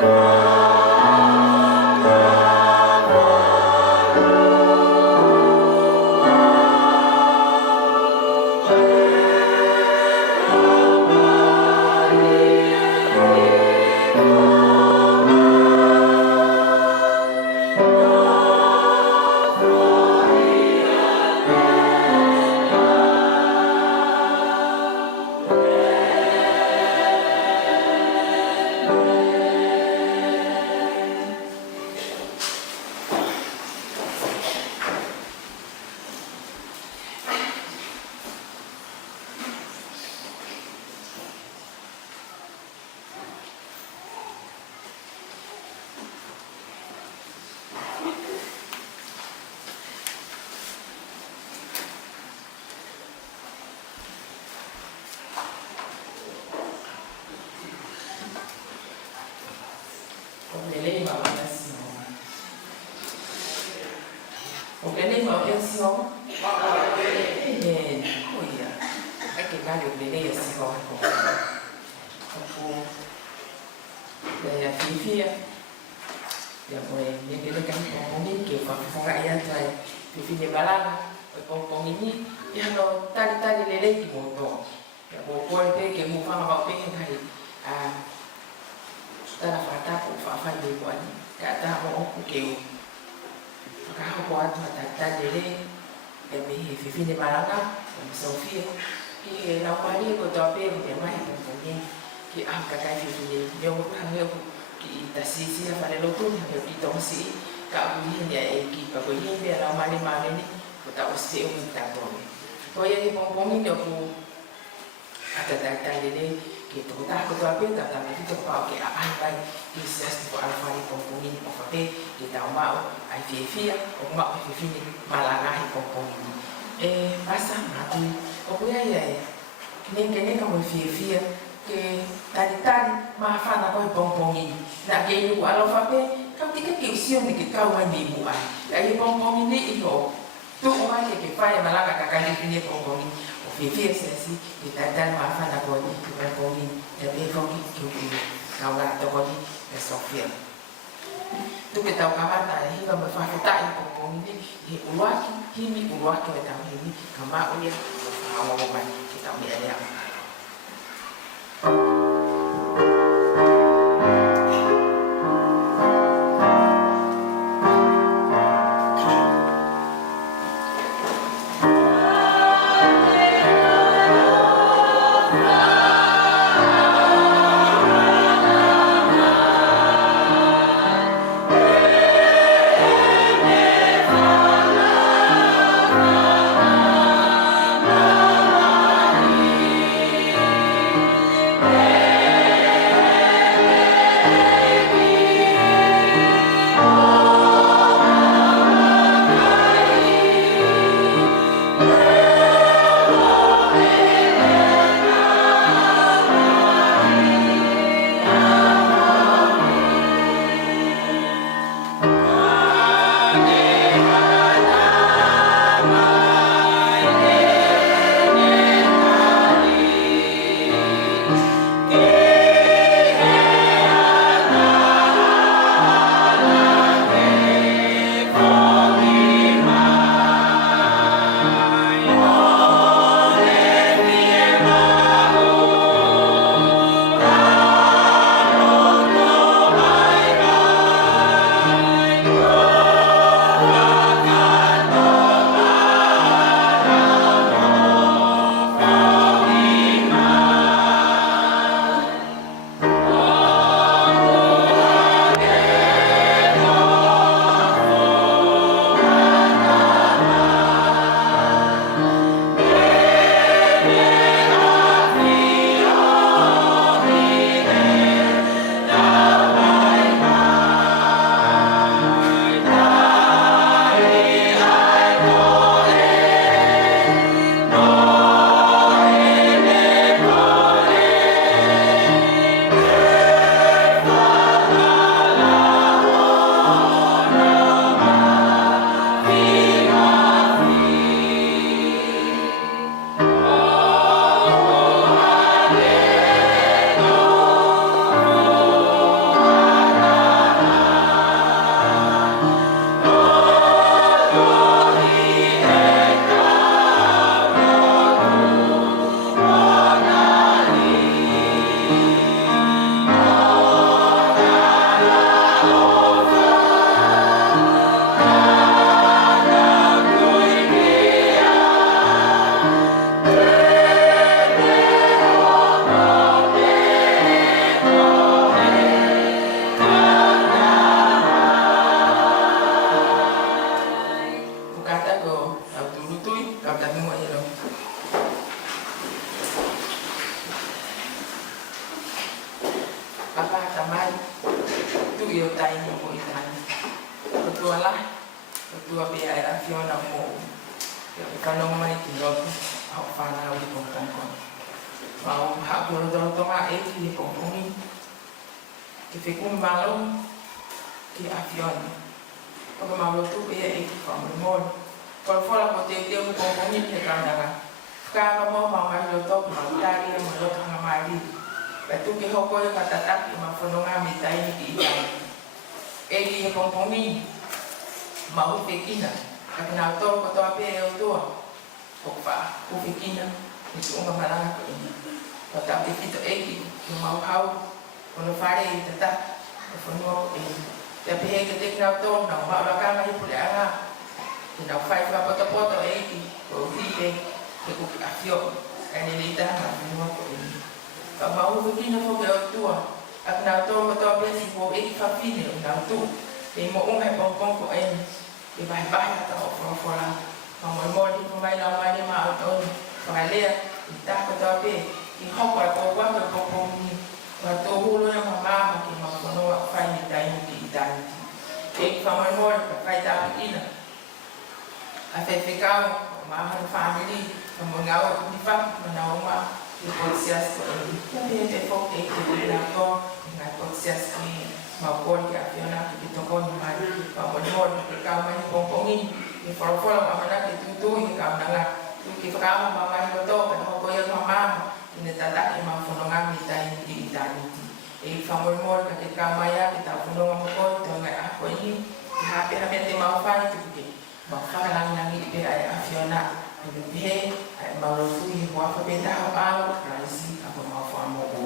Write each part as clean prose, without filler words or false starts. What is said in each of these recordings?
Yeah. i o tai mo i tani. O tua la, o tua pia e a Fiona mo. I whanonga mai ki rotu, hau whanau i pongpongko. Mau hapura dorotonga e ki i pongpongi. Ki whikum malo, ki a Fiona. Oka mau lotu pia e ki whamurumori. Kora whala ko te teo i pongpongi ki e kaunanga. Whakama mo mau mai loto, mau tari e mo loto hanga mai ri. Batu ke hoko e katataki ma whanonga mi taini ki i tani. E ki e pongpongi, mau pekina. Kaki nau tō kotoa pē e o toa. Hokpa, uwhikina, ni tu unga maranga ko ina. Wa tau te whito eki, ki mau hau, kono whare i tata, o whanua ko ina. Te pehe ke te nau tō, nau mau wakama hi pule anga. Ki nau whai whapoto eki, ko uhipe, ke kuki awhio, ane ni taha, whanua ko ina. Ka mau uwhikina whoke o toa, kaki nau tō kotoa pē si po eki whawhine o nau tū. Ke mo unga he pongpong ko ina. Ke bahi atau orang-orang mau di pemain lama ni mau tahun kalian kita ketahui di hongkong kau ke hongkong ni waktu hulu yang mama makin mau kono fai ni dai ni dai ke pemain mau fai tapi ina afefe kau mama family mengawal di fam menawa di polisias tapi dia fok ke laptop dengan polisias ni maupun ke Fiona ke toko ni mari pamon ke kau mai pongpongi ni foro-foro amana ke tutu ke kau nanga tu ke kau mama ni to ke hoko ya mama ni tata ke ma fononga mi tai ni itani e pamon ke kau mai ya kita fononga mo ko to ngai a ko ni hape te mau fa tu ke ma fa lang nangi pe ai Fiona ni be ai ma lo tu ni wa fa be ta ha raisi apa mau fa mo ko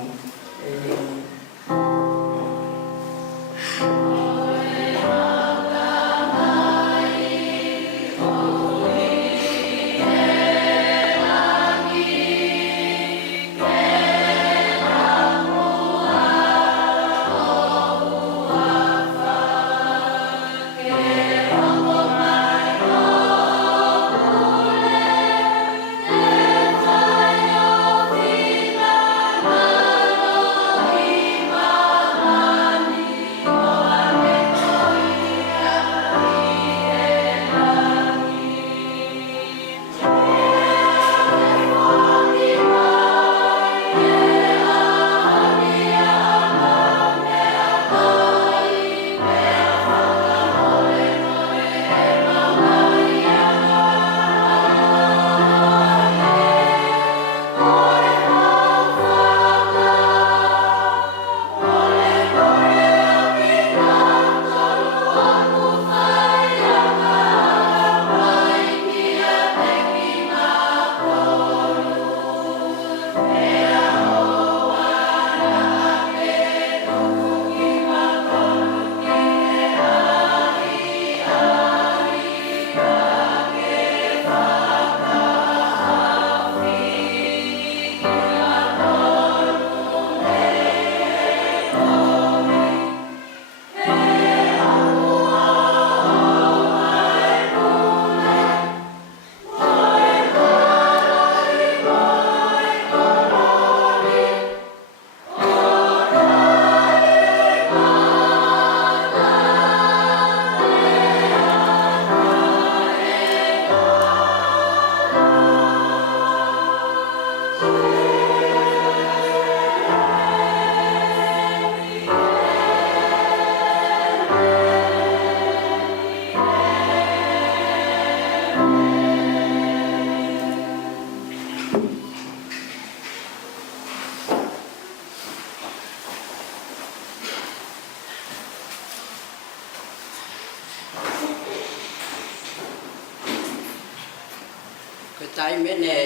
tai mene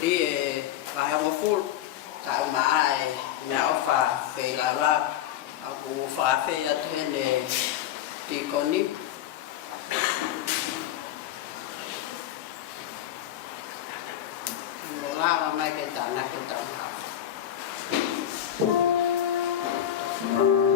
ri vai mo ful ta mai na ofa fe la la aku fa fe ya tene ti koni mo la mai ke ta na ke ta Amen.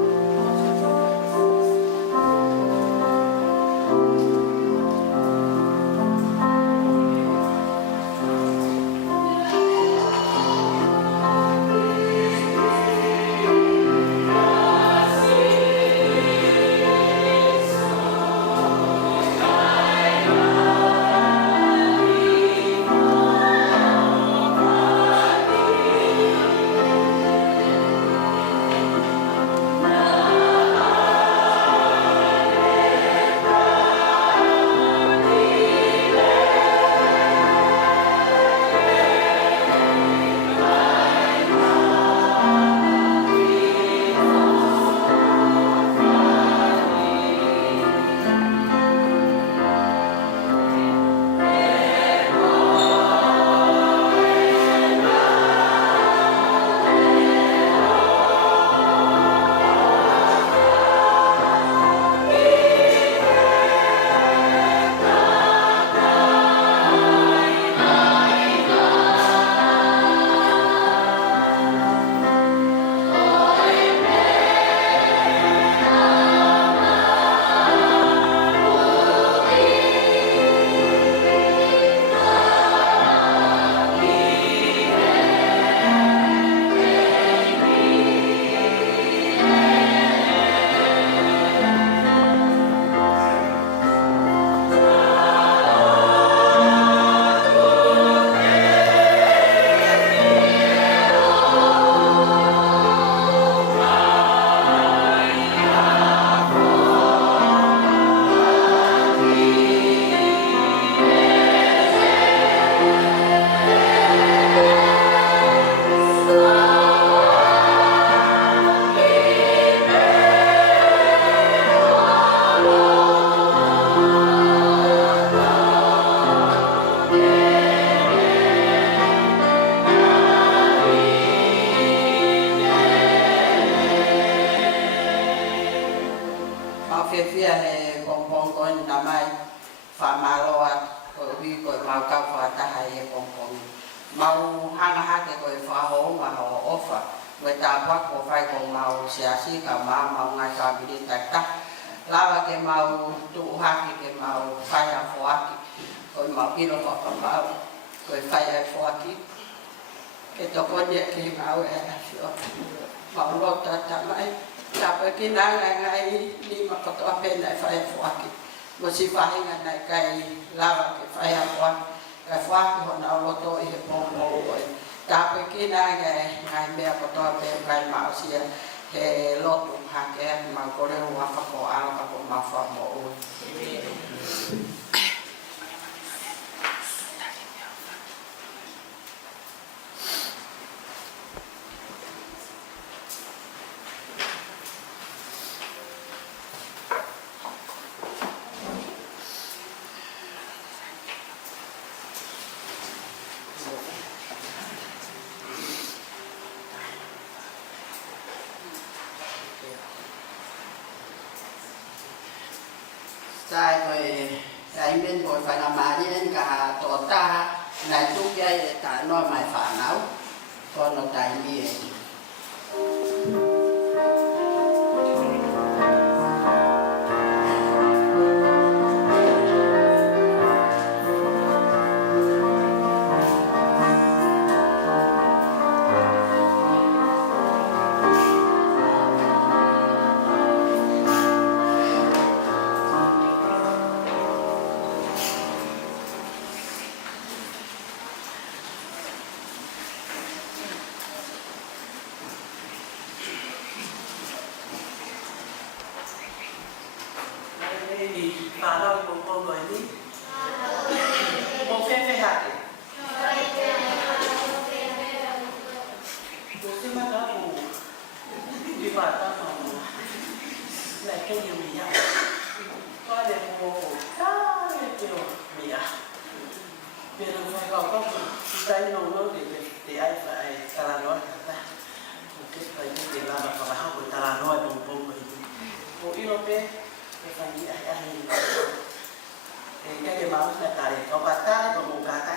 fia he pompong ko na mai fa maloa ko vi ko mau ka fa ta hai pompong mau hanga ha ke ko fa ho ma ho ofa người ta bắt ko fai ko mau sia si ka ma mau ngai ka bi ta ta lava ke mau tu ha ke mau fai a fo aki ko mau ki lo ko mau ko fai a fo aki ke to ko je ke mau e sio mau lo ta ta mai ta pe ki na ngai ni ma ko to pe na fai a fo aki mo si fai nga na kai lava ke fai a fo ka fo aki ho na lo to e po mo ko ta pe ki na ngai me ko to pe kai mau sia he lo tu ha ke ma ko le wa fa ko a ka ko ma fa mo o sai rồi cái bên rồi phải làm mà đi đến cả tổ ta này chút dây cả nói mày phản áo con nó tại gì Bà nói cùng con người đi. Một phê hạt. Một cái mắt đó mù. Đi bà ta mà mù. Lại cái nhiều mì ạ. Có để mù. Cái kiểu mì ạ. Vì là phải gọi có một tay nông nó để ai phải ta là nói cả ta. Một cái phải để làm mà phải học của ta là nói cùng người. Một ít phê. Cái phần gì ai cái máu là tại có bát ta và một cá ta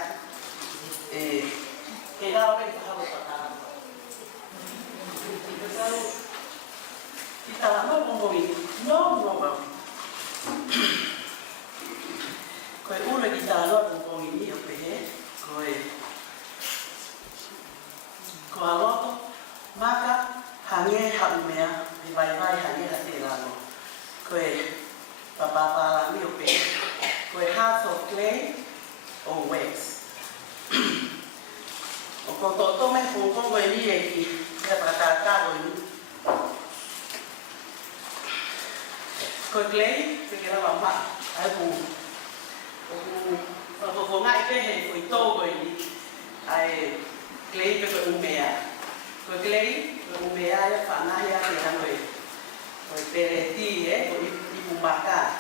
cái đó bên phải học ta kita lama ngomongin ngomong koi ulah kita lo ngomongin ini apa ya kalau maka hanya hamnya di bayi-bayi hanya hati lalu koi papa lami apa with half of clay or wax. Con toto me con người đi thì là bà ta rồi. Con clay thì cái là bằng mặt, ai bù. Có ngại cái hình của tô rồi đi. Ai clay cái con mè. Con clay con mè ai phản ai ai thì làm rồi. Rồi peleti ấy của đi bù bạc cả.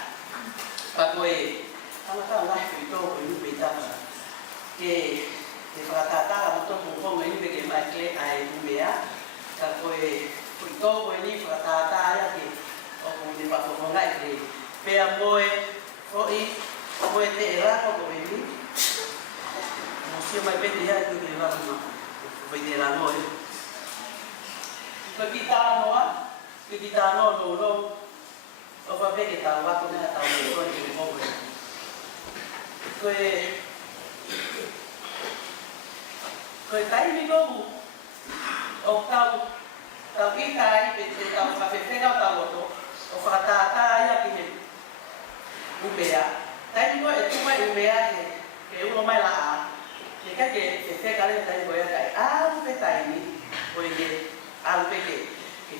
Và rồi kalau tak lah itu beda lah. Ke kata-kata untuk ngomong ini bagaimana kle ai bumia. Kalau itu ini kata-kata ya ke orang di pak ngomong lagi ke. Biar boy, boy telah kau ini. Mesti macam dia itu dia lah macam. Beda lah boy. Kita no. Apa kita waktu ni tahu itu dia ngomong. Coi tay đi luôn, ông tàu ít tay, bên tàu mà phải đào tàu rồi, ông phải ta ya cái gì, ubea, tay đi coi itu mai ubea thì nó mai là, thì cái phải cái này tay coi cái, cái tay đi, coi cái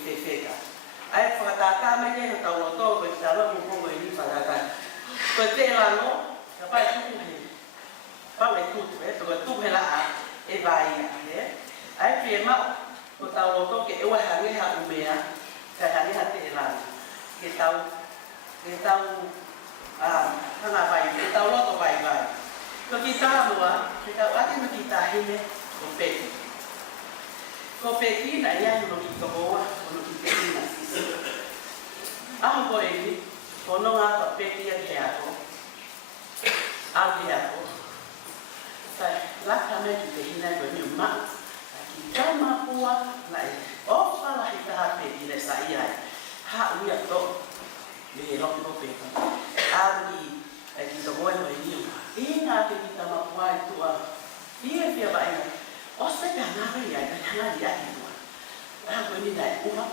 cái ai phải ta mấy cái tàu rồi tôi phải trả lời một người đi phải ta, coi thế là nó phải tu thì bác lấy tu thì phải tu hay là cái bài này ấy phía mạo của tàu ô tô cái qua hàng cái hàng bìa cái hàng cái là cái tàu thằng nào bài cái tàu lo tàu bài cái kita nữa cái tàu ăn cái kita ini kopi ini nãy giờ nó kita bawa nó kita ini nasi. Aku boleh ini kono ngā ka pekia ke ako, ake ako. Kai, laka me ki te hina koe ni uma, ki kama pua, lai, o whalahi taha pe i le sa iai, ha uia to, me roki o peka. Ari, ki to moe moe ni uma, i ngā te ki tama pua i tua, ia pia vaina, o se ka ngāwe iai, ka hana i aki tua. Aha koe ni nai uma,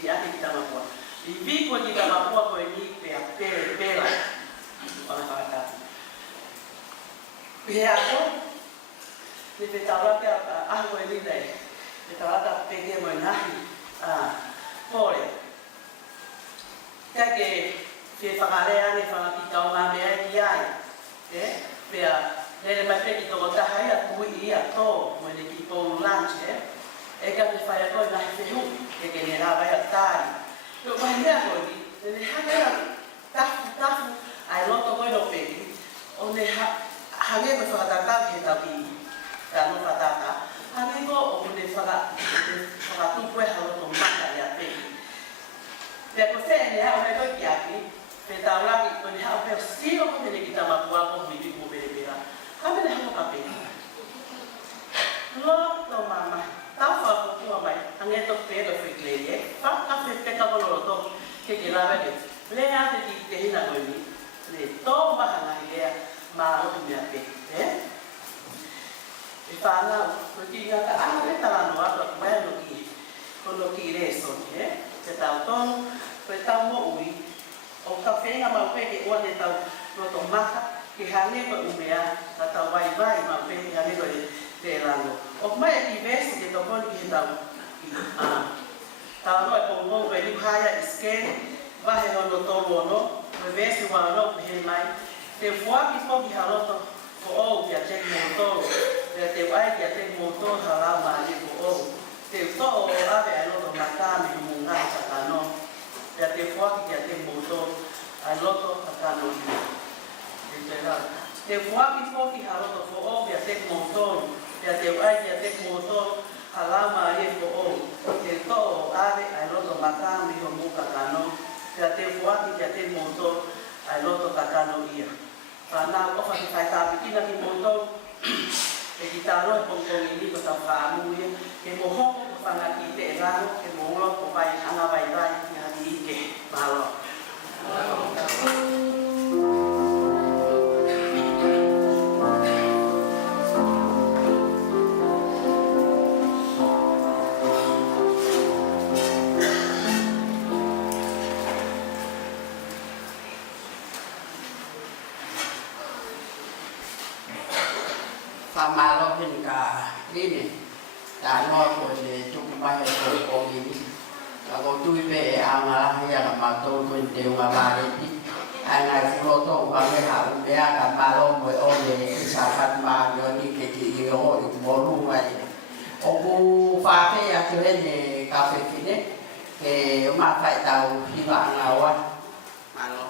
di ake ki tama pua. I viko ki tama pua koe ni pea pēla, ona whakatatu. Pea ko, ni pe tawaka aho e ni nei, pe tawaka peke mo nahi, pore. Kia ke te whakarea ne whakapita o ngā mea ki ai, pea nere mai peki toko tahai a kui i a tō, mo ne ki pōnu lunch, e ka te whaia koe nahi whihu, ke ne rā vai a tāri. Peo mai mea koe ni, ne hangera tafu, ai loto koe no peki, o ne hange me whakatatau he tau ki ka no whatata. Hange ko o ne whakatupu e halo to maka i a peki. Pea ko whee ne hao me koe ki aki, pe tau laki ko ne hao peo siro ko ne ki tamakua ko miki ko pere pera. Hame ne hao ka peki. Loto mama, tau whakapua mai, hange to pēro whi klei whaka whi peka koloro to ke lawe ke. Lea te ki te hina koe ni, ne tō maha ngai lea, ma o mea pe, e whanau, ko ki ngā ka ahare talano ato mai no ki, kono ki reso, te tau tonu, ko e tau mo ui, o ka whenga mau peke ua te tau roto maka, ke hane ko umea, ka tau vai mau peke hane ko te rano. O mai e ki vesi ke tau koni ki he tau, tau no e pongo e liuhaya i skene, vahe hono tolu ono, ko e vesi wano he mai, te fuaki poki haroto ko ou kia teki motoro, te wai kia teki motoro halau maali ko ou. Te to'o o ave ai loto matami i mungai takano, te fuaki kia teki motoro ai loto takano i. Te fuaki poki haroto ko ou kia teki motoro, te wai kia teki motoro halau maali ko ou. Te to'o o ave ai loto matami i mungai takano, te fuaki kia teki motoro ai loto takano ia. Nā ofa ki whai tāpikina ki mōtou, e ki tāro e pongkongi ni ko tau whaamuia, ke mō hoko ko whangaki te e raro, ke mō ulo ko vai anga vai vai ki hati ike, mahalo. Pamalo hin ka ini ta no ko le tuk mai ko ini ka ko tu pe ama ya ka ma to ko te ma ba ti ana ko to ba me ha u ya ka ma lo mo o le sa pat ma yo ni ke ki yo mo ru mai o ku fa pe ya ke ne ka fe ki ne ke ma phải tàu hi ba na wa ma lo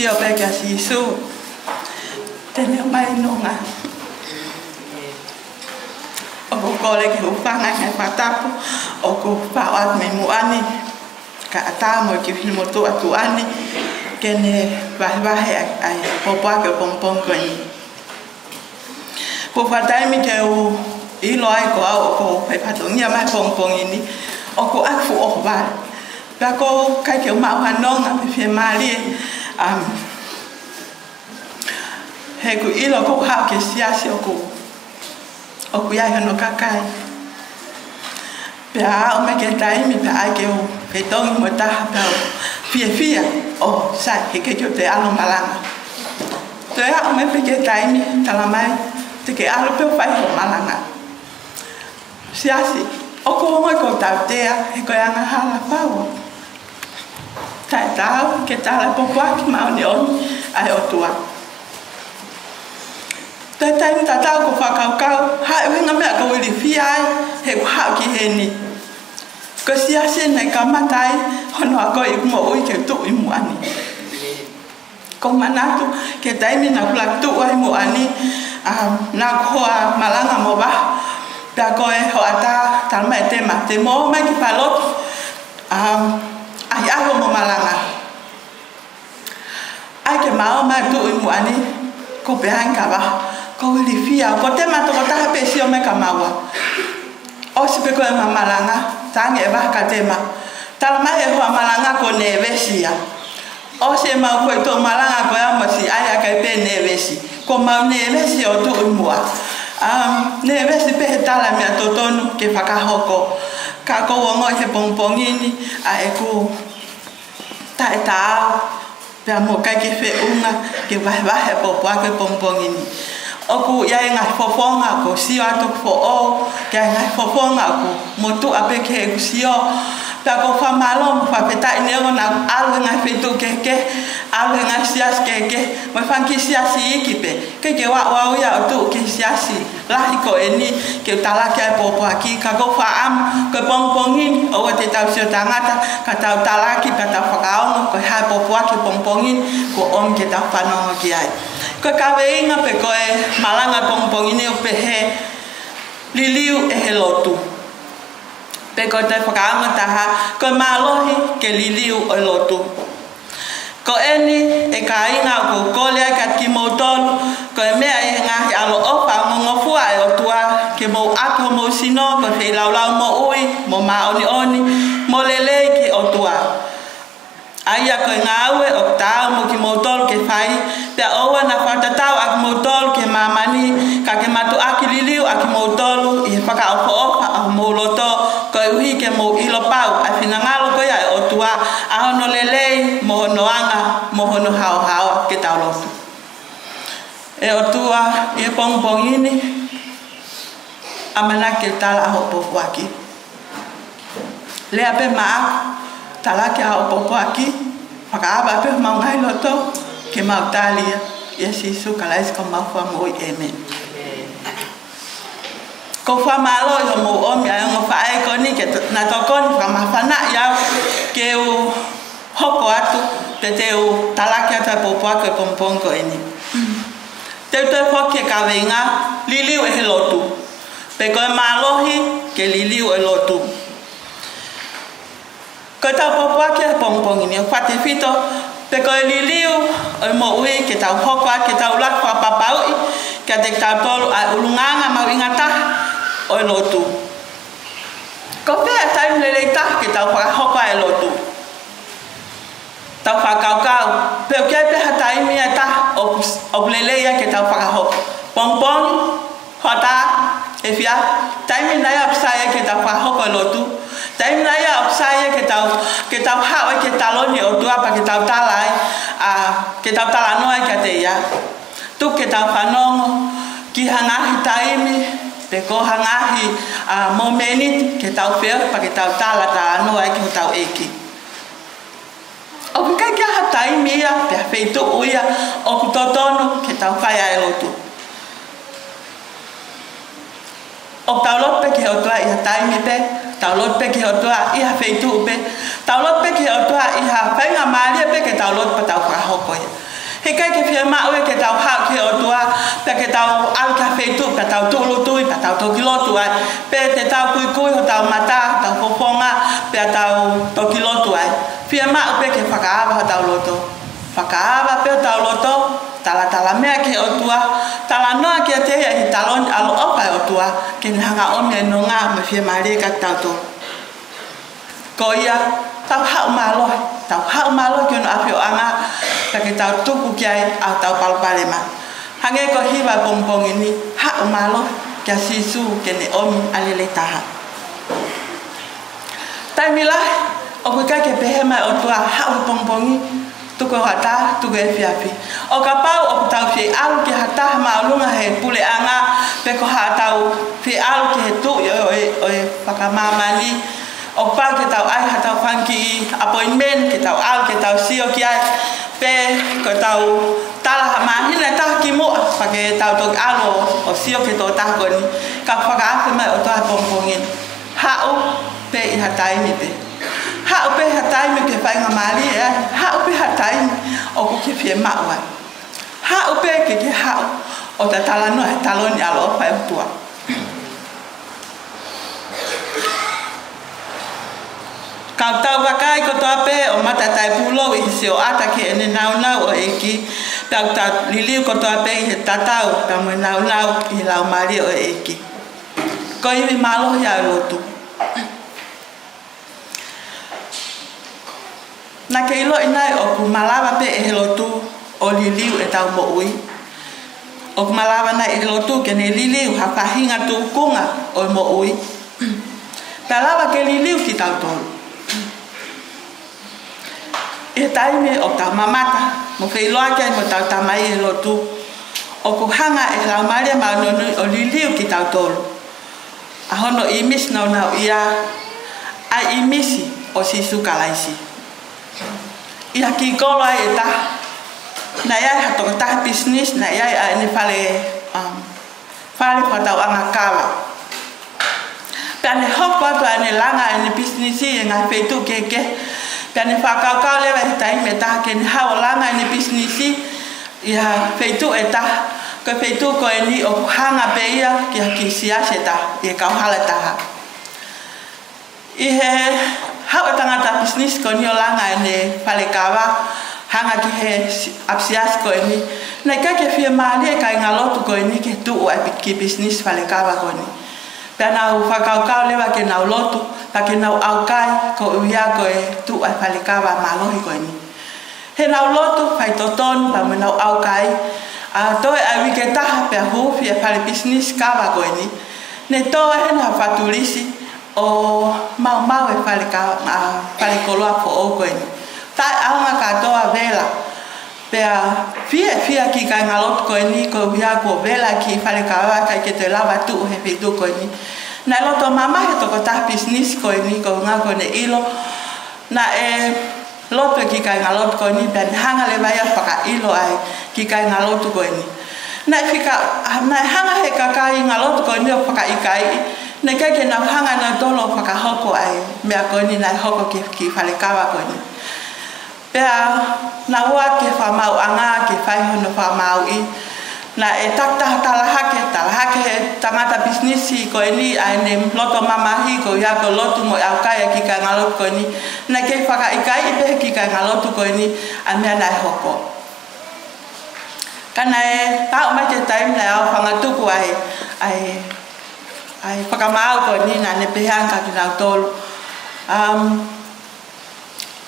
sio pe kia sisu tene mai nonga o ko le ki upanga ngai patapu o ko paat me muani ka ata mo ki filmo to atuani kene va ai popa ke pompong ko ni po fatai mi ke o i loi ko o ko pe patongia mai pompong ini o ko afu o va ka ko kai ke ma hanonga me fe mali he ku ilo ko ha ke siasi o ku ya no kakai pea o me ke tai mi pea ke o ke tong mo ta pa fia o sai he ke te alo malanga te a o me pe ke tai mi tala mai te ke alo pe fai o malanga siasi o ko mo ko ta te he ko anga hala pa o tai tau ke tala po pa ki ma ni on ai o tua tai tata ko whakaukau hae winga mea ko wili whiai he kuhau ki he ni ko sia sen nei ka matai hono a ko i mo ui ke tu i muani ko manatu ke taimi na kula tu ai muani na ko malanga mo ba ta ko e ho ata tal mai te mo mai ki palot ai aho mo malanga ai ke mao mai tu i muani ko behang ka ba ko li fia ko te mato ko ta pe si o me kamawa o si pe ko e mamalanga tange ba ka tema tal mai e ho malanga ko ne vesia o se ma ko to malanga ko ya mo si aya ka pe ne vesi ko ma ne vesi o tu mua ne vesi pe tala mi to tonu ke faka hoko ka ko wo ngo se pompongini a e ko ta pe mo ka ke fe unga ke va he po ke pompongini oku ya nga fofonga ko sio ato fo o ya nga fofonga ko motu apeke sio ta ko fa malo fa peta ne na alwe nga fetu keke alwe nga sias keke mo fanki sias ikipe keke wa ya tu ke siasi la ko eni ke tala ke popo aki ka ko fa am ko pompongin o te tau sio tangata ka tau tala ki ka tau fa ko ha popo aki pompongin ko om ke ta fa no ki ai ko kaweinga pe ko e malanga pompongini o pe he liliu e he lotu pe ko te whakaanga taha ko malohi ke liliu o lotu ko eni e ka inga ko kolea ka ki motolu ko e mea e ngahi alo opa ngofua e o tua ke mo ako mo sino ko fe laulau mo ui mo maoni mo lelei ki o tua aya ko ngawe o tau mo ki motol ke fai pe owa na fata tau ak motol ke mamani ka ke matu aki liliu ak motol e faka o mo loto ko wi ke mo ilo pau a fina ngalo ko ya o tua a no lelei mo no anga mo no hao ke tau loto e o tua e pong ini amana ke tala ho po aki le ape ma tala ke au popo aki whakaaba pe mau ngai loto ke mau talia Yesu kalais ko mau fa mo amen ko fa malo yo mo om ya ngo fa ai ko ni ke na to kon fa ma fa na ya ke o hoko atu te o tala ke ta popo ke pompong ko eni te fo ke ka venga liliu e lotu pe ko malohi ke liliu e lotu kata popo ke pompong ini fate fito pe ko liliu mo ui ke tau hoko ke tau la fa papau ke te tau tolu a ulunganga ma ingata o lotu ko pe tai lele ta ke tau fa hoko e lotu tau fa kau pe ke pe hatai mi ta o lele ya ke tau fa hoko pompong hota e fia tai mi na ya psa ke tau fa hoko lotu tai na ya saya ke tau ha ke taloni o tua pa ke tau talai ke tau talano ke te ya tu ke tau fanongo ki hanga taimi pe ko hanga hi momeni ke tau fe pa ke tau tala ta no ai ke tau eki o ka ke ha taimi ya pe fe tu uya o ku totono ke tau fa ya lo tu o tau lo pe ke o tua ya taimi pe taulot pe ke otoa I ha feitu pe taulot pe ke otoa I ha fainga mali pe ke taulot pa tau ka hoko He kai ke fia ma o ke tau ha ke o tua pe ke tau al ka fe tu pe tau tu lu tu pe tau to kilo tu ai pe te tau kui ho tau mata tau fofonga pe tau to kilo tu ai fia ma o pe ke whakaava ho tau loto whakaava pe tau loto tala mea ke o tua tala noa ke te hi talon alo opa o tua ke hanga o me no nga me fia ma le ka tau to ko ia tau hau malo ke no apio anga ke tau tuku kiai au tau palpalema hange ko hiwa pompong ini hau malo kia sisu ke ne omi alele taha taimila o kuka ke pehema o tua hau pompongi tuku hata tuku e fiafi o kapau o tau fi alu ke hata maulunga he pule anga pe ko hatau fi alu ke he tu o pakamamali o pa ke tau ai hatau fanki appointment ke tau al ke tau sio ki ai pe ko tau tala mahina ta ki mo pa ke tau to alo o sio ke to ta ko ni ka whaka ke mai o to pompongin hau pe I hatai mi pe hau pe hatai mi ke whai ngamali hau pe hatai o ku ke fie maua hau pe ke hau o ta tala no taloni alo pa o tua kau tau wakai ko toape o matatai pulo I se o ata ke ene nau o eki tau ta liliu ko toape I he tatau ta mo nau I lau mari o eki ko I malo ya lotu na ke ilo inai o ku malava pe e lotu o liliu e tau mo ui o ku malava na e lotu ke ne liliu ha pahinga tu kunga o mo ui talawa ke liliu ki tau tolu e taime o tau mamata mo fei loa kia mo tau tamai e lotu o ku hanga e lau maria maunonu o liliu ki tau tolu a hono I mis nau ia a I misi o sisu kalaisi ia ki kolo ai e ta na ia hatoko ta business na ia a ni fale patau anga kawa pane hoko atu ane langa ane business I ngai feitu keke pane whakau lewa he tai me taha ke ni hao langa ni businessi ia feitu e taha ko feitu ko e ni o hanga pe ia ki siase taha I kau hala taha I he hao e tangata business ko ni o langa ne whalekawa hanga ki he apsias ko e ni na ka ke fia maali e kai ngalotu ko e ni ke tu o ki business whalekawa ko ni pena u whakau lewa ke nau lotu pa ke nau au kai ko uia ko e tu ai whalekawa malohi ko ni he nau lotu whai toton pa mo nau au kai a toe ai wike taha pe hu fia whale business kawa ko ni ne toe he na whatulisi o mau e whalekawa whale koloa po o ko ni tai aunga katoa vela pea fia ki kai ngalot ko ni ko uia ko vela ki whalekawa kai ke te lawa tu he fitu ko ni na loto mama he toko ta business ko ni ko nga ko ne ilo na loto ki kai ngalot ko ni ben hanga le vaya paka ilo ai ki kai ngalot ko ni na fika na hanga he ka kai ngalot ko ni paka ikai na kai ke na hanga na dolo paka hoko ai me ko ni na hoko ki whalekawa ko ni pea na wa ke whamau anga ke whaihono whamau I na e takta talahake tangata businessi ko ni ai ne loto mamahi ko ya ko lotu mo au kai ki ka ngalot ko ni na ke whaka ikai pe ki ka ngalot ko ni a mea na hoko kana e tau mai te time na au whangatuku ai whakamau ko ni na ne pehanga ki nau tolu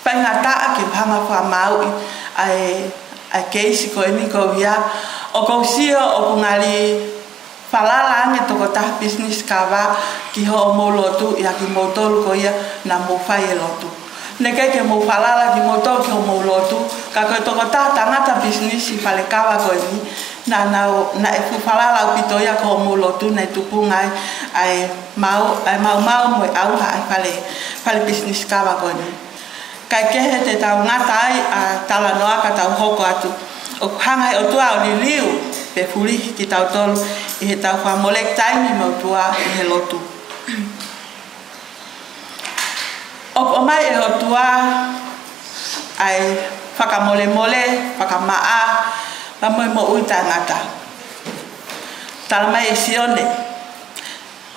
Paingata ke hanga whamau ai keisi ko ni ko via o ko sio o ngali falala nge toko tah business kawa ki ho mo lotu ya ki motol ko ia na mo fai lotu ne ke mo falala ki motol ko mo lotu ka ko toko tah tangata business fale kawa ko ni na e fu falala o pito ya ko mo lotu na tupungai ai mau mo au ha fale business kawa ko ni kai ke he te tau ngata ai a tala noa ka tau hoko atu o hanga o tua o liliu pe furi ki tau tolu I he tau wha molek taimi mo tua I he lotu o mai e o tua ai whakamole mole, whakamaa, la moi mo ui tangata. Tala mai e sione.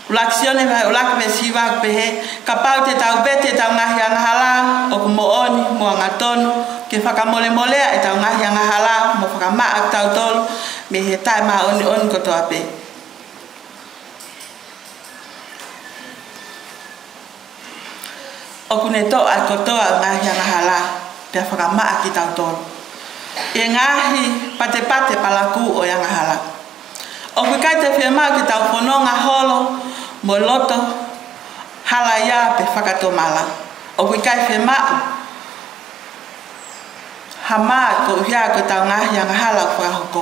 Ulak sione vai ulak me siwa pehe, ka pau te tau bete tau ngahi angahala, o ku mooni, mo angatonu, ke whakamole mole e tau ngahi angahala, mo whakamaa tau tolu, me he tae maa oni kotoa pe. O kune to al kotoa ngahi angahala, te whakamaa ki tau tolu. E ngahi pate palaku o angahala. O kai te whiamau ki tau whanonga holo, mo loto, hala ia pe whakatomala. O kai whiamau, hama ko hia ko tau ngahi angahala o whakahoko.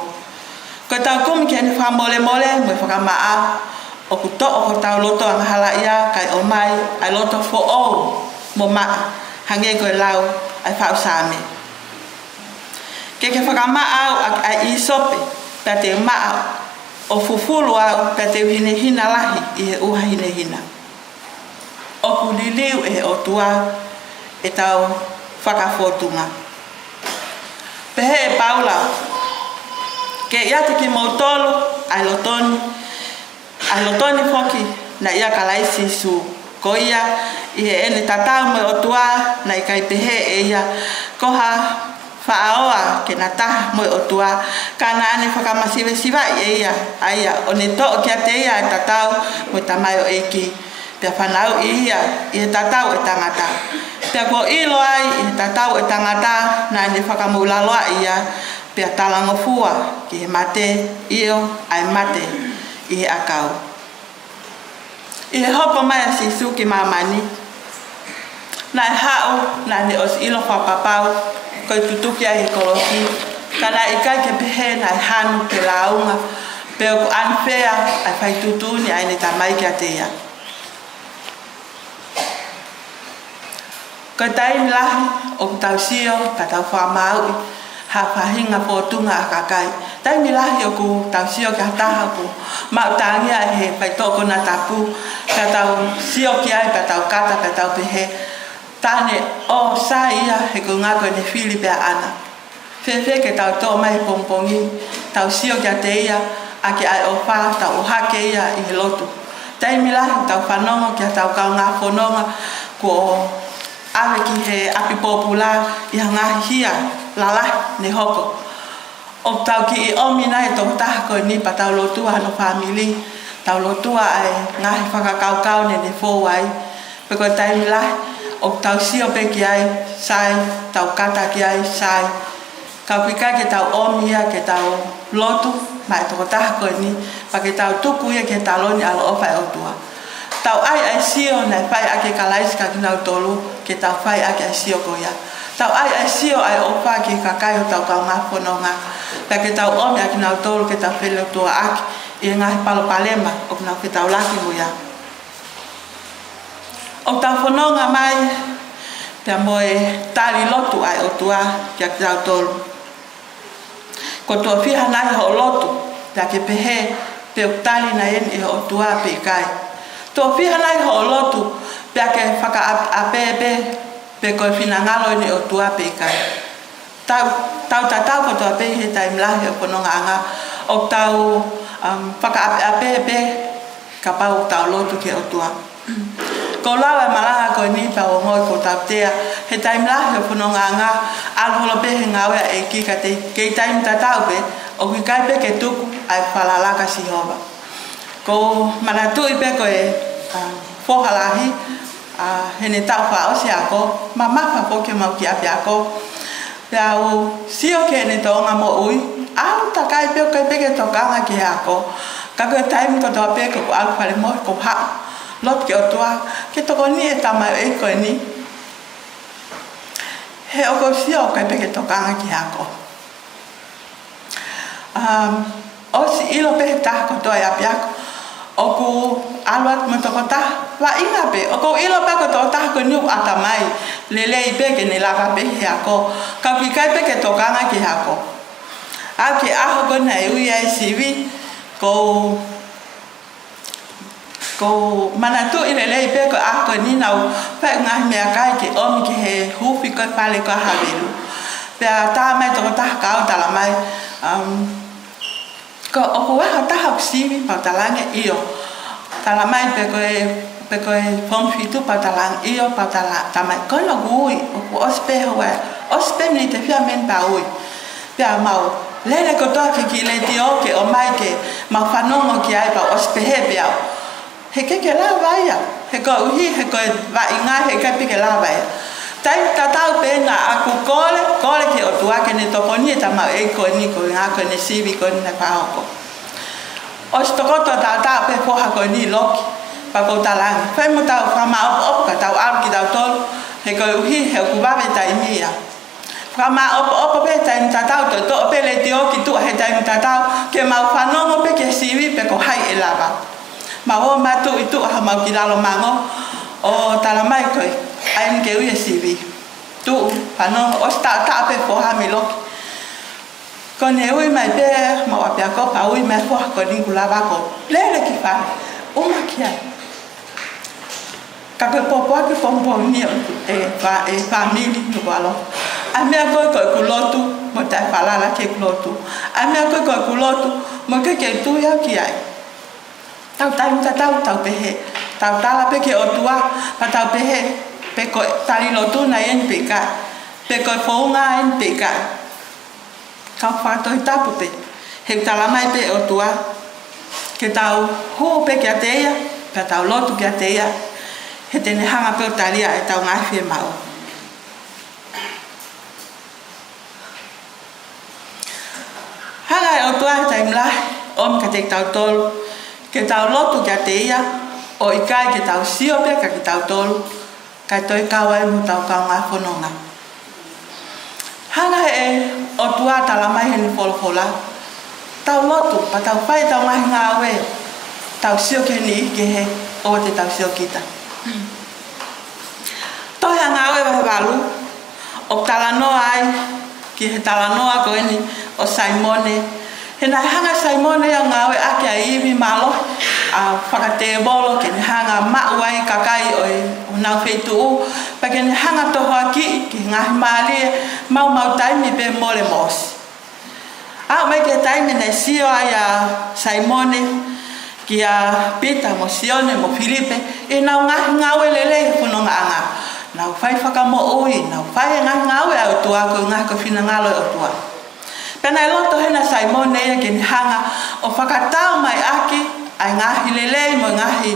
Ko tau kumi ki ane whamole mole, mo whakamaa, o ku to o tau loto angahala ia, kai o mai, ai loto fo o, mo maa, hange koe lau, ai whau same. Ke whakamaa ai isope, pe te maa, o fufulu au pe te hina lahi i he uha hina. O ku liliu e o tua e tau whakafotunga. Pehe e paula, ke ia te ki mautolu, ai lotoni foki na ia kalaisi su. Ko ia i he ene tatau mo o tua na i kai pehe e ia koha whaaoa ke na taha mo o tua kana ane whakamasiwe siwa i eia aia o ne to o kia te ia e tatau mo tamai o eki pia whanau i ia i he tatau e tangata pia ko ilo ai i he tatau e tangata na ane whakamulaloa ia pia talangofua ki he mate io ai mate i he akau i he hopo mai a sisu ki mamani na e hau na ane os ilo whapapau ko tutuki ai koloki kana ikai ke pehe na hanu ke launga pe ko anfea ai fai tutuni ai ne tamai ke atea ko tai lahi o tausio ka tau fa mau ha fahinga fotunga akakai tai lahi o ku tausio ka taha ku mau tangi ai he fai to ko na tapu ka tau sio ki ai ka tau kata ka tau pehe tane o sa ia he ko ngako ne Filipe ana fefe ke tau to mai pompongi tau sio kia te ia ake ai o fa tau hake ia i lotu tai mila tau fanongo kia tau kau ngā fononga ko ave ki he api popular i ngā hia lala ne hoko o tau ki i omina e tau taha ko ni pa tau lotua no family tau lotua ai ngā whakakau ne fōwai pe ko tai mila o tau sio pe ki ai sai tau kata ki ai sai ka pika ke tau omia ke tau lotu mai to ta ko ni pa ke tau tuku ia ke taloni alo ofa o tua tau ai sio na fai ake kalais ka kina tolu ke tau fai ake sio ko ia tau ai sio ai ofa ke kakai o tau ka nga fononga pa ke tau omia kina tolu ke tau fele tua ak i nga palo palema o na ke tau laki mo ia o tau whanonga mai pia moe tali lotu ai o tua kia tau tolu. Ko tua whiha nai ho lotu pia ke pehe pe o tali na en e o tua pe kai. Tua whiha nai ho lotu pia ke whaka apebe pe koe whinangalo en e o tua pe kai. Tau ko tua pe he tai mlahi o whanonga anga o tau whaka apebe ka pau tau lotu ke o tua. Ko lawa malaha ko ni pa o ngoi ko taptea he time la he pono nga al holo pe ngawe e ki ka te ke time tatau pe o ki kai pe ke tuku ai falala ka si hova ko manatu i pe ko e fo halahi he ne tau fa o si ako mama fa po ke mau ki apia ko pa o sio ke ne to nga mo ui au ta kai pe ke to ka nga ki ako ka ko time ko to pe ko al fale mo ko ha lot ke o tua, ke toko ni e tamai e koe ni. He o ko sio kai peke tokanga ki hako. O si ilo pehe taha ko toa apiako. O ku aluat mo toko taha, wa inga pe. O ko ilo pe ko toa taha ko niu atamai. Lele i peke ni laka pehe hako. Ka ki kai peke tokanga ki hako. A ke aho ko na e ui ai sivi ko ko manatu ile le pe ko a ko ni nau pe nga me kai ke o mi ke he hu fi ko pale ko ha velu pe ta mai to ta ka ta la mai ko o ko ha ta ha si mi pa ta la nge io ta la mai pe ko pom fi tu pa ta la io pa ta la ta mai ko no gui o spe o spe ni te fia men pa ui pe mau le ko to ke ki le dio ke o mai ke ma fa no mo ki ai pa o spe he pe he ke la vai ya he ko uhi he ko va inga he ka pi ke la vai tai ta ta pe nga a ku kole ke o tua ke ne to ko ni ta ma e ko ni ko nga ko ne si vi ko ni na pa ko o sto ko ta pe ko ha ko ni lok pa ko ta lang fe mo ta fa ma op ka ta ar ki ta to he ko uhi he ku ba be tai mi ya fa ma op pe ta to pe le dio ki tu he ta ke ma fa no mo pe ke si vi pe ko hai e la ba ma o ma tu itu ha ma ki la lo mango o ta la mai ko ai ke u si vi tu pa no o sta pe fo ha mi lo ko ne u mai pe ma wa pe ko pa u mai fo ko ni ku la ba ko le ki fa o ma ki ai ka pe po ki po ni e family tu ba lo a me ko ku lo tu mo ta fa la ke ku lo tu a me ko ku lo tu mo ke tu ya ki ai tau pe he tau la pe ke o tua pa tau pe he pe ko tali lo tu na en pe ka pe ko fo nga en pe ka ka fa to ta pu pe he ta la mai pe o tua ke tau ho pe ke ateia pa tau lo tu ke ateia he te ne hanga pe o talia e tau nga fie mau hanga e o tua taim la om ka te tau tolu ke tau lotu kia te ia o i kai ke tau sio pe ka ke tau tolu kai toi kawai mu tau kau ngā whanonga hanga e o tua tala mai heni wholofola tau lotu pa tau whai tau ngahi ngā we tau sio ke ni ke he o te tau sio kita toi a ngā we wahe walu o tala noa ai ki he tala noa ko eni o Saimone he nai hanga Saimone a ngā we ake a iwi malo a whakate bolo ke ne hanga mauai kakai o nau wheitu u pa ke ne hanga toho aki ke ngahi maali mau taimi pe mole mosi a mai ke taimi nei sio ai a Saimone ki a Pita mo Sione mo Filipe e nau ngahi ngawe lele whanonga anga nau whai whakamo ui nau whai ngahi ngawe au tua ko ngahi ko whina ngalo o tua pena e loto hena Saimone e ke ni hanga o whakatau mai aki ai ngahi lelei mo ngahi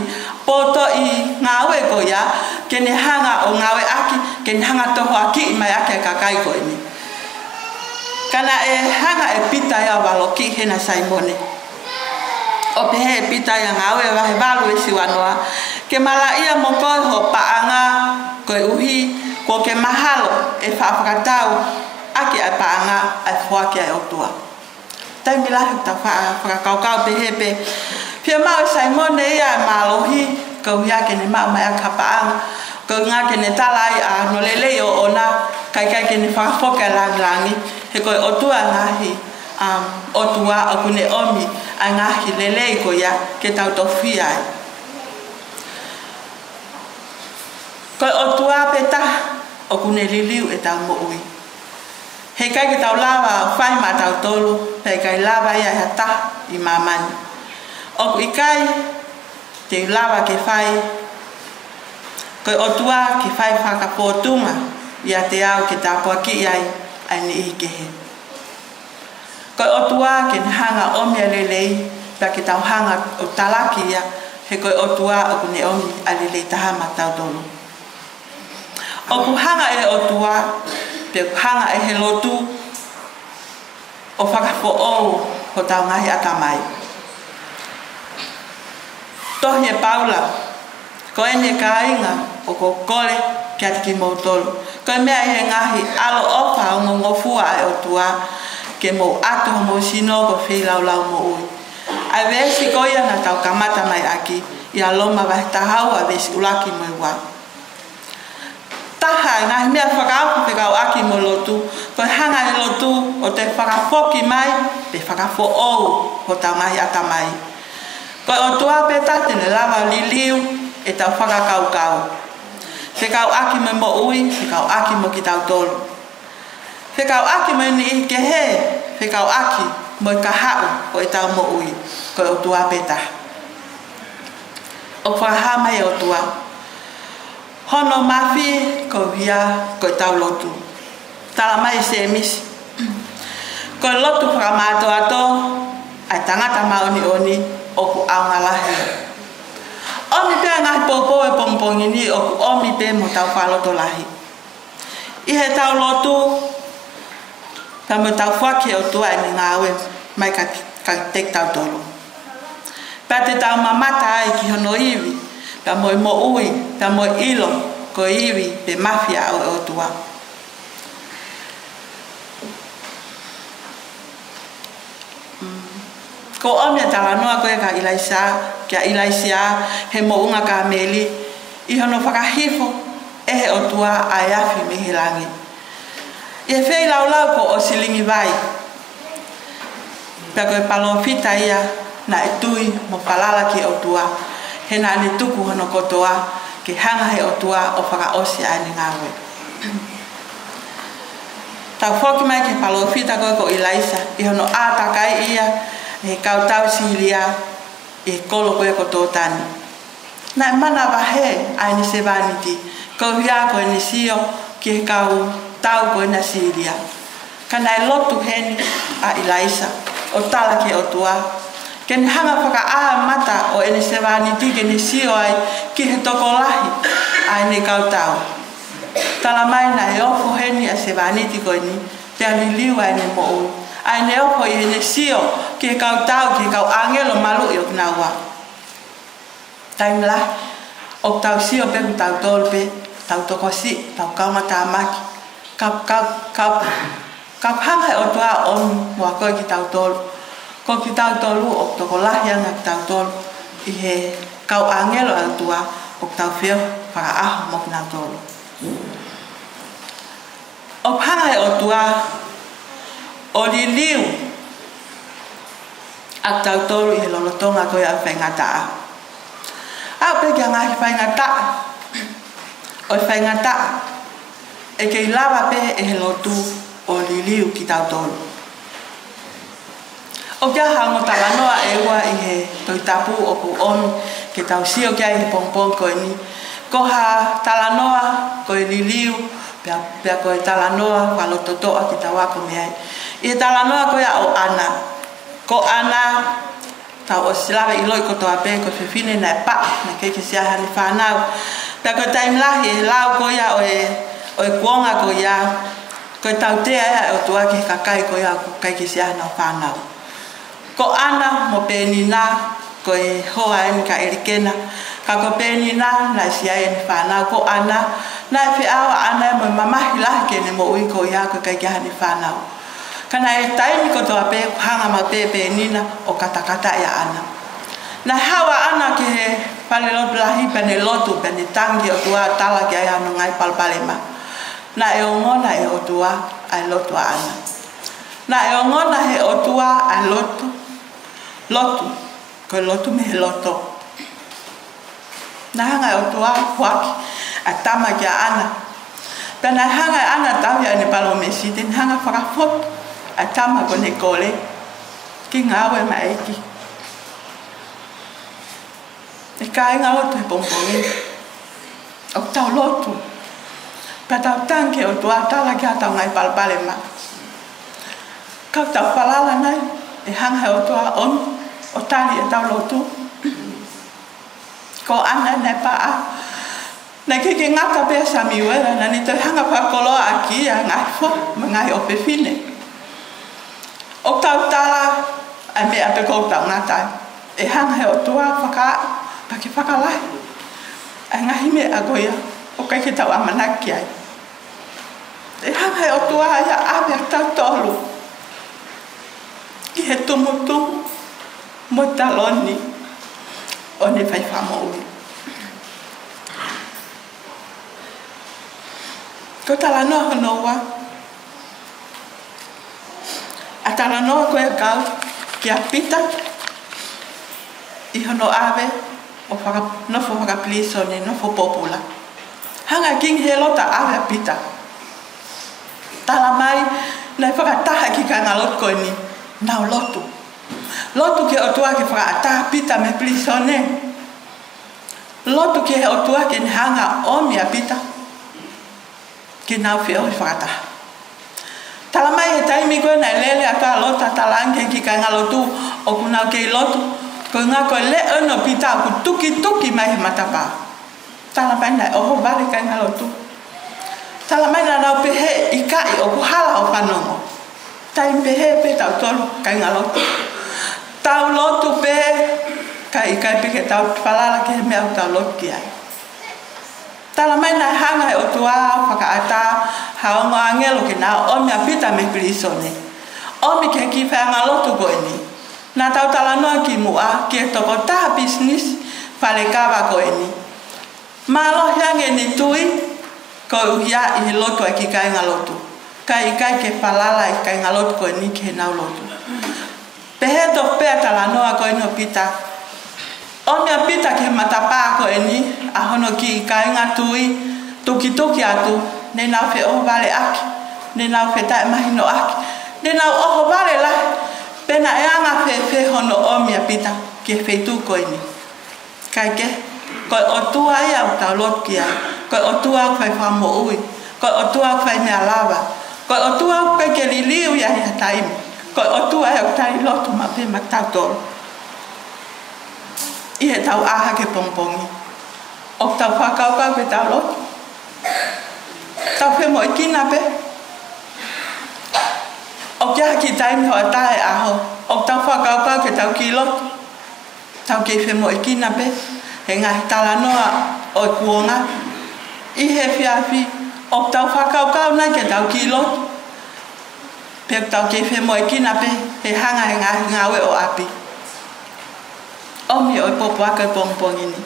poto i ngawe ko ia ke ni hanga o ngawe aki ke ni hanga toho aki mai aki a kakai ko ini kana e hanga e Pita ia waloki hena Saimone o pehe e Pita ia ngawe wahe walu e siwanoa ke mala ia mo koi ho paanga koe uhi ko ke mahalo e whakatau aki a paanga a whuaki a otua. Tai milahi ta whakakaukau pehepe. Pia mau Saimone ia malohi kau hia ke ne mau mai a ka paanga. Kau ngā ke ne talai a nolelei o ona kai ke ne whakafoke langi he koe otua ngahi otua o kune omi a ngahi lelei ko ia ke tau tofia ai. Koe otua peta o kune liliu e tau mo ui. He kai ke tau lawa whai ma tau tolu, he kai lawa ia hata i mamani. O i kai te lawa ke whai, koe otua ke whai whakapōtunga ia te au ke tāpua ki ai ai ni i ke he. Koe otua ke ni hanga omi a lelei, pa ke tau hanga o talaki ia, he koe otua o kune omi a lelei taha ma tau tolu. O ku hanga e otua, pe hanga e he lotu o whakafo ou ho tau ngahi atamai. Tohi e Paula, ko ene ka inga o ko kore ki atiki mautolu. Ko e mea he ngahi alo ofa o ngofua e otua ke mo ato mo sino ko whi lau mo ui. A vesi ko ia na tau kamata mai aki i aloma wahi tahau a vesi ulaki mo iwa. Taha ngahi mea whakaapu whekau aki mo lotu, ko hanga e lotu o te whakafoki mai, pe whakafo ou ho tau ngahi atamai. Ko o tua peta te le lava liliu e tau whakakau. Whekau aki me mo ui, whekau aki mo ki tau tolu. Whekau aki me ni ke he, whekau aki mo i ka hau o e tau mo ui, ko o tua peta. O whaha mai o tua. Hono mafi ko hia ko tau lotu. Tala mai se misi. Ko lotu whakamato ato, ai tangata maoni oni o ku aunga lahi. Omi pe ngai popo e pompongi ni o ku omi pe mo tau whaloto lahi. I he tau lotu, ka mo tau whake o tua ni ngawe mai ka tek tau tolu. Pa te tau mamata ai ki hono iwi, ka mo i mo ui, ka mo ilo ko iwi pe mafia o tua. Ko omia tala noa koe ka ilaisa, kia ilaisia, he mo unga ka meli, i hono whakahifo, ehe o tua ai afi mihi langi. I he whei lau ko o silingi vai. Pea koe palo fita ia, na e tui mo palala ki o tua, he na ni tuku hono kotoa, ki hanga he o tua o whakaosi ani ngawe. Tau whoki mai ki palo fita koe ko ilaisa, i hono ātakai ia, he kau tau silia e kolo koe ko tōtani. Nai mana wahe ai ni se vaniti, ko hia koe ni sio ki he kau tau koe na silia. Ka nai lotu heni a ilaisa, o tala ki o tua. Ken hanga whaka aha mata o ene se vaniti ke ni sio ai ki he toko lahi ai ni kau tau. Tala mai na e ofo heni a se vaniti koe ni, pia ni liu ai ni mo ui. Ai ne opo i hene sio ki kau tau, ki kau angelo malu i o kinaua. Taim la, o tau sio pe ku tau tolpe, tau tokosi, tau kau matamaki. Kau hanga o tua on mua koe ki tau tolu. Ko ki tau tolu o toko lahianga ki tau tolu. I he kau angelo o tua o tau fio whaka aho mo kina tolu. O hanga o tua o li liu a tau tolu i he lolotonga koe a whaingataa. Au pe kia ngahi whaingataa. O whaingataa e kei lawa pe e he lotu o li liu ki tau tolu. O kia hango talanoa e ua i he toi tapu o ku omi ke tau sio kia i he pompong koe ni. Ko ha talanoa koe li liu pia koe talanoa walototoa ki tau ako meai. I talanoa koe o ana. Ko ana tau o silawa i loi kotoa pe ko whiwhine na pa na keike siaha ni whanau. Pea koe taimlahi e lau koe o e kuonga koe ia. Koe tau tea ea o tua ki kakai koe ia ko keike siaha na whanau. Ko ana mo penina koe hoa e ka erikena. Ka ko penina na sia e ni whanau. Ko ana na e whiawa ana mo mamahi lahi ke ne mo ui koe ia ko keike siaha ni whanau. Kana e taimi ko toa pe hanga ma pe nina o katakata ya ana. Na hawa ana ki he pale lotu lahi pene lotu pene tangi o tua tala ki ai anu ngai palpalema. Na e ongona e o tua ai lotu ana. Na e ongona he o tua ai lotu. Lotu. Ko lotu me he loto. Na hanga e o tua huaki a tama ki a ana. Pena hanga e ana tau ya ni palo mesite hanga whakafotu. A tama ko ne kole ki ngawe ma eki e kai nga lotu e pompongi o tau lotu pa tau tanke o tua tala ki a tau ngai palpale ma kau tau palala nai e hanga o tua on o tali e tau lotu ko ana ne pa a na ke ngata pe sa miwela na ni te hanga pa kolo aki a ngai fo ngai o pefine. O tau tala, a me ape kou tau ngatai. E hanga he o tua whaka, pake whakalahi. A ngahi me a goia, o kai ke tau amanaki ai. E hanga he o tua ia ape a tau tolu. Ki he tumutu, mo taloni, o ne whai whamoui. Ko tala noa honoa, a tala noa koe kau ki a pita iho no ave o whaka no fo whaka pliso ni no fo popula hanga king he lota ave pita tala mai na whaka taha ki ka ngalot ko ni na lotu ke o tua ke whaka taha pita me pliso ne lotu ke o tua ke hanga o mia pita ki na fi o whaka taha tala mai he taimi koe na lele ata lota talange ki ka ngalotu o kuna ke lotu ko nga ko le ono pita ku tuki mai matapa tala mai na o vale ka ngalotu tala mai na na pehe ikai o ku hala o panongo taim pehe pe tau tolu ka ngalotu tau lotu pe ka ikai pe ke tau falala ke me au tau lotu ki ai tala mai na hanga o tua whakaata haongo angelo ki na o mea pita me pilisone o mi ke ki whaanga lotu koe ni na tau tala noa ki mua ki e toko taha business whale kawa koe ni malo hiange ni tui ko uhia i lotu a ki kainga lotu ka ikai ke palala i kainga lotu koe ni ki he nau lotu pehe to pea tala noa koe no pita o mea pita ke matapa ko eni a hono ki ka inga tui tuki atu ne nau fe o vale aki ne nau fe tai mahino aki ne nau o vale la pena e anga fe hono o mea pita ke fe tu ko eni kai ke ko o tua ia o tau lot kia ko o tua kai fa mo ui ko o tua kai me lava ko o tua kai ke liliu ia ia taimi ko o tua ia tai lotu ma pe ma tau tolo i he tau aha ke pongpongi o tau whakau pe tau lotu tau whe mo i kina pe o kia ki taimi ho a tae aho o tau whakau ke tau ki lotu tau ke whe mo i kina pe he ngahi tala noa o kuonga i he whiawhi o tau whakau nai ke tau ki lotu pe tau ke whe mo i kina pe he hanga he ngahi ngawe o api omi o popo aka pongpong ini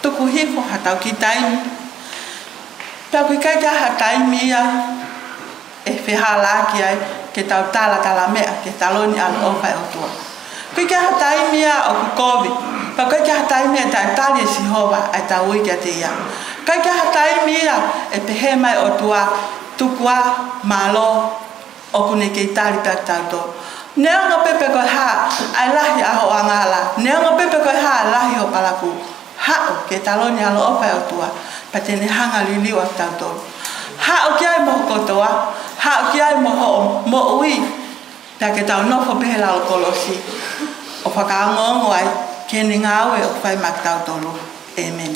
tuku hifo hatau ki taimi taku kai ka hataimi ia e whihala ki ai ke tau tala mea ke taloni al ofa o tua kai ka hataimi ia o ku kovi pa kai ka hataimi ia tai tali si hova ai tau i kia te ia kai ka hataimi ia e pehe mai o tua tukua malo o kune ke tali pa tau to nea nga pepe ko ha ai lahi aho angala nea nga pepe ko ha lahi ho palaku ha o ke taloni alo ofa o tua patene hanga liliu a tauto ha o kia mo kotoa ha o kia mo ui ta ke tau no fo pehela o kolosi o whakaangongo ai ke ni ngawe o whai mak tautolo amen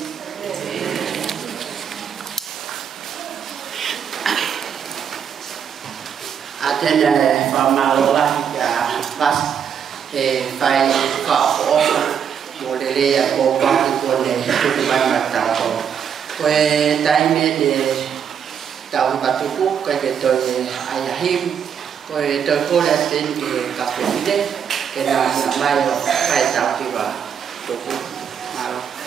atena famalola ya pas fai ka o modele ya ko pa ko ne tu mai mata ko ko taime de tau patuku ka ke to ayahim ko to ko la ten ke ka pide ke na mai lo fai tau ki ba to ko malo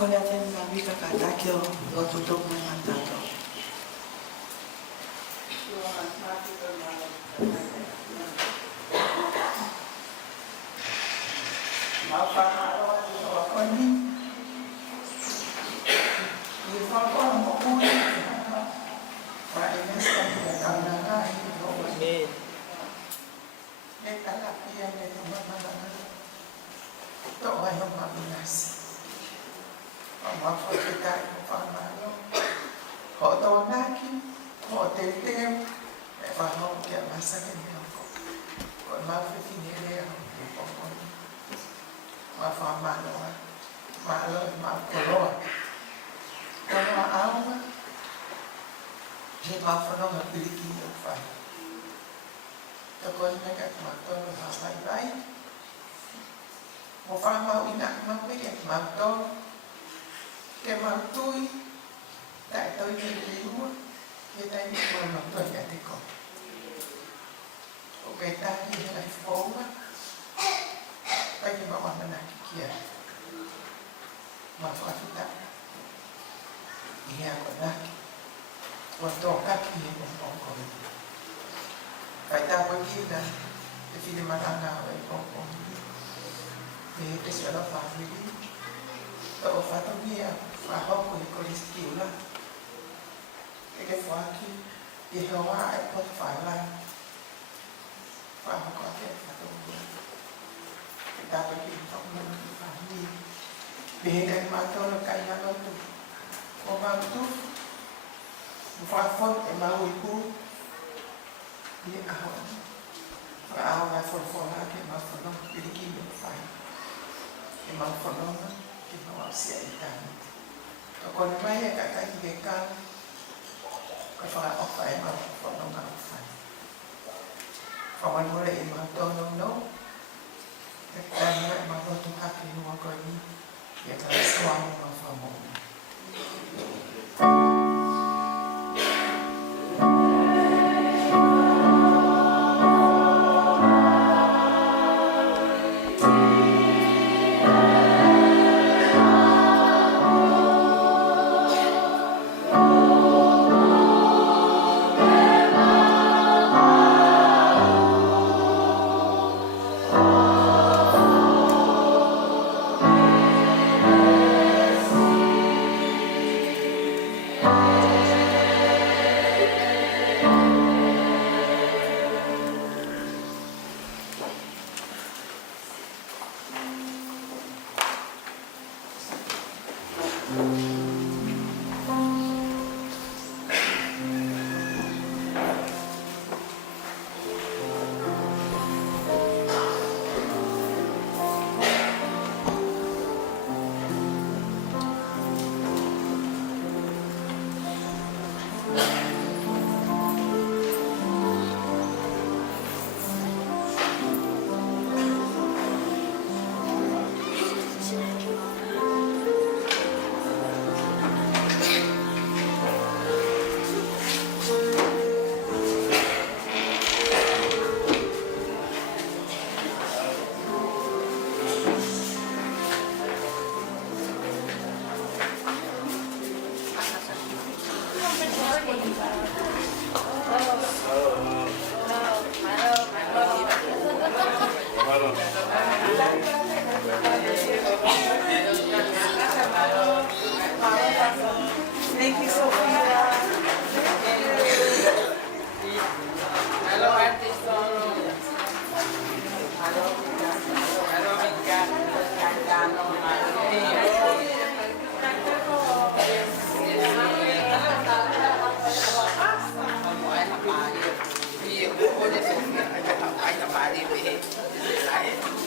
Korea tena vika katakio watoto mwanatato. Iya, pokoknya sih, ada apa-apa, ada apa-apa,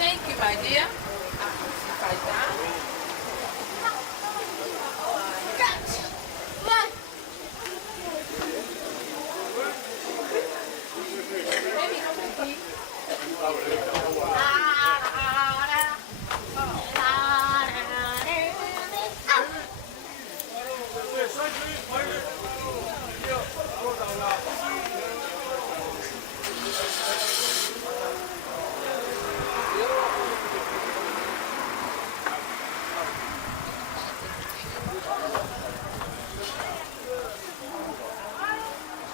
Thank you, my dear. Baby, come with me.